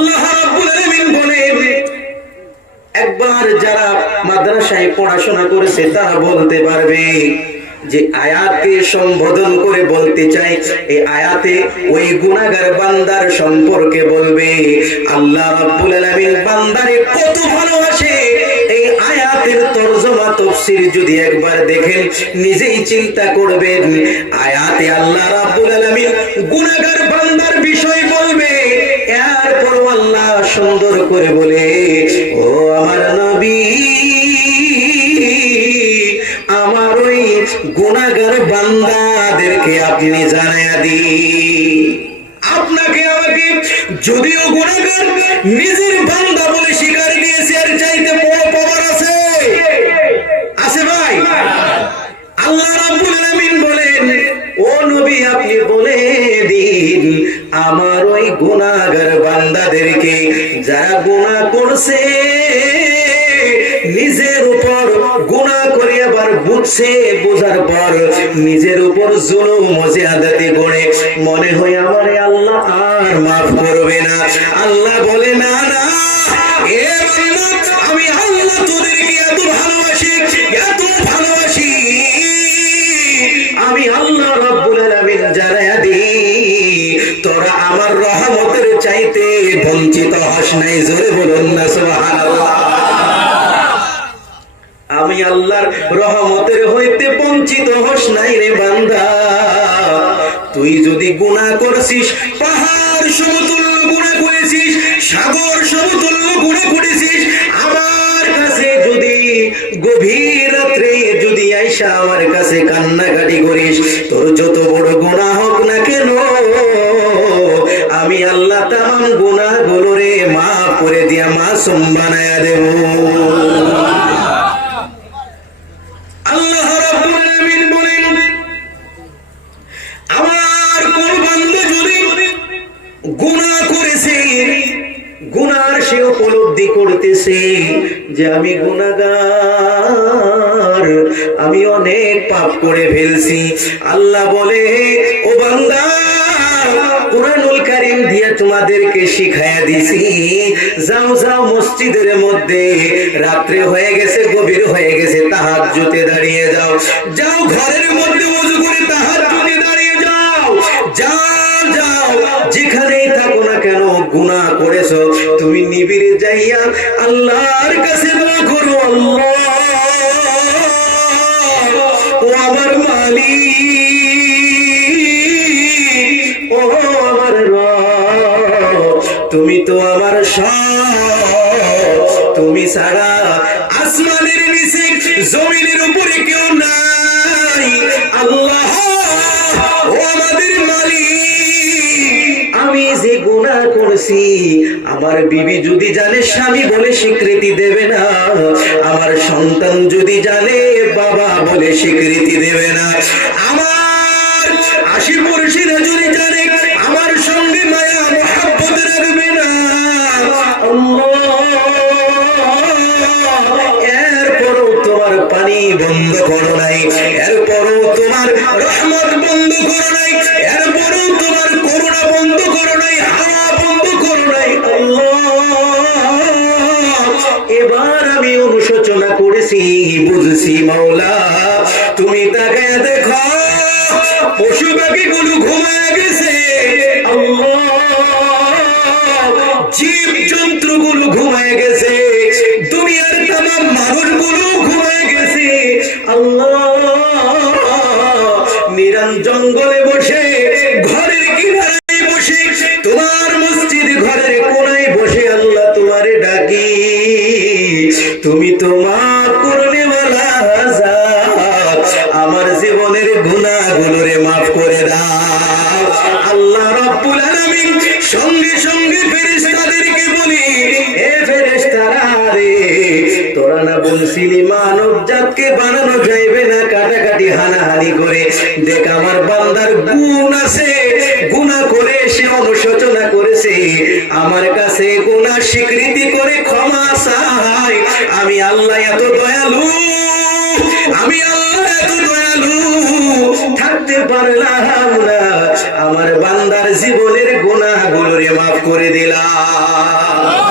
আল্লাহ রাব্বুল আলামিন বলেন, একবার যারা মাদ্রাসায় পড়াশোনা করেছে তারা বলতে পারবে যে আয়াতকে সম্বোধন করে বলতে চাই। এই আয়াতে ওই গুনাহগার বান্দার সম্পর্কে বলবে আল্লাহ রাব্বুল আলামিন বান্দারে কত ভালোবাসে। এই আয়াতের তরজমা তাফসীর যদি একবার দেখেন নিজেই চিন্তা করবেন। আয়াতে আল্লাহ রাব্বুল আলামিন গুনাহগার বান্দার বিষয় বলবে, এরপর আল্লাহ সুন্দর করে বলে, ও আমার নবী, আমার ওই গুনাহগার বান্দাদেরকে আপনি জানায়া দিন। আপনাকে আমাকে যদিও গুনাহগার নিজের বান্দা বলে স্বীকার দিয়েছে, এর চাইতে বড় পাওয়ার আছে? আছে ভাই? আল্লাহ রাব্বুল আলামিন বলেন, ও নবী আপনি বলে দিন আমার ওই গুনাহগার বান্দাদেরকে যারা গুনাহ করছে, নিজের উপর গুনাহ করে আবার বুঝছে, বোঝার পর নিজের উপর জুলুম মজিয়াদাতি করে মনে হয় আমারে আল্লাহ আর মাফ করবে না। আল্লাহ বলে, না না, এ বান্দা আমি আল্লাহ তোদেরকে এত ভালোবাসি, এত ভালোবাসি, আমি আল্লাহ রাব্বুল আলামিন জানায়া দিই তোরা আমার রহমতের চাইতে বঞ্চিত হস নাই। জোরে বলুন না সুবহানাল্লাহ। আমি আল্লাহর রহমতের হইতে বঞ্চিত হস নাই রে বান্দা। তুই যদি গুনাহ করছিস, পাহাড় সমতুল্য গুনাহ করেছিস, সাগর সমতুল্য গুনাহ করেছিস, আমার কাছে যদি গভীর রাত্রে যদি আইসা আমার কাছে কান্নাকাটি করিস, তোর যত বড় গুনাহ হোক না কেন আমি আল্লাহ তামাম গুনাহগুলোরে মাফ করে দিয়া মাসুম বানায়া দেব। আল্লাহ রাব্বুল আলামিন বলেন, আমার কোন বান্দা যদি গুনাহ করেছে, গুনার সে উপলব্ধি করতেছে যে আমি গুনাহগার, আমি অনেক পাপ করে ফেলছি, আল্লাহ বলে, ও বান্দা কুরআনুল কারীম দিয়ে তোমাদেরকে শিখায়া দিছি, যাও যাও মসজিদের মধ্যে, রাত্রে হয়ে গেছে, গভীর হয়ে গেছে, তাহাজ্জুদে দাঁড়িয়ে যাও, যাও ঘরের মধ্যে ওযু করে তাহাজ্জুদে দাঁড়িয়ে যাও, যাও যাও যেখানেই থাকো না কেন গুনাহ করেছো তুমি নিবিড়ে যাইয়া আল্লাহর কাছে দোয়া করো, আল্লাহ ও আমার মালিক, ও আমার রব, তুমি তো আমার সব, তুমি ছাড়া আসমানের নিচে জমিনের উপরে কেউ নাই, আল্লাহ ও আমাদের মালিক, আমি যে গুনাহ করেছি আমার বিবি যদি জানে স্বামী বলে স্বীকৃতি দেবে না, আমার সন্তান যদি জানে বাবা বলে স্বীকৃতি দেবে না, আমার আশি-পড়শিরা যদি জানে আমার সঙ্গে মায়া মহব্বত রাখবে না, এরপরও তোমার পানি বন্ধ করো নাই, এরপরও তোমার রহমত বন্ধ করো নাই, এরপরও তোমার করুণা বন্ধ করো নাই, হাওয়া বন্ধ করো নাই, এবার আমি অনুশোচনা করেছি, বুঝছি মাওলা, তুমি তাকায় দেখো পশু পাখিগুলো ঘুমায় গেছে, জীব জন্তুগুলো ঘুমায় গেছে, দুনিয়ার তামাম মানুষগুলো ঘুমায় গেছে, আল্লাহ নিরান জঙ্গলে বসে, ঘরের কিনারে বসে, তোমার মসজিদ ঘরের কোনায় বসে আল্লাহ তোমারে ডাকি, তুমি তো মাফ করনে ওয়ালা জাত, আমার জীবনের গুনাহগুলোরে মাফ করে দাও। আল্লাহ রাব্বুল আলামিন সঙ্গে সঙ্গে ফেরেশতাদেরকে বলি, এ ফেরেশতারা রে, তোরা না বলছিলি মানব জাতকে বানানো যাইবে না কাটাকাটি হানাহানি করে, দেখ আমার বান্দার গুণ আছে, গুনাহ করে সে অনুশোচনা করেছে, আমার কাছে গুনাহ স্বীকৃতি করে ক্ষমা চায়, আমি আল্লাহ এত দয়ালু, আমি আল্লাহ এত দয়ালু, থাকতে পারলাম না, আমার বান্দার জীবনের গুনাহগুলোরে মাফ করে দিলাম।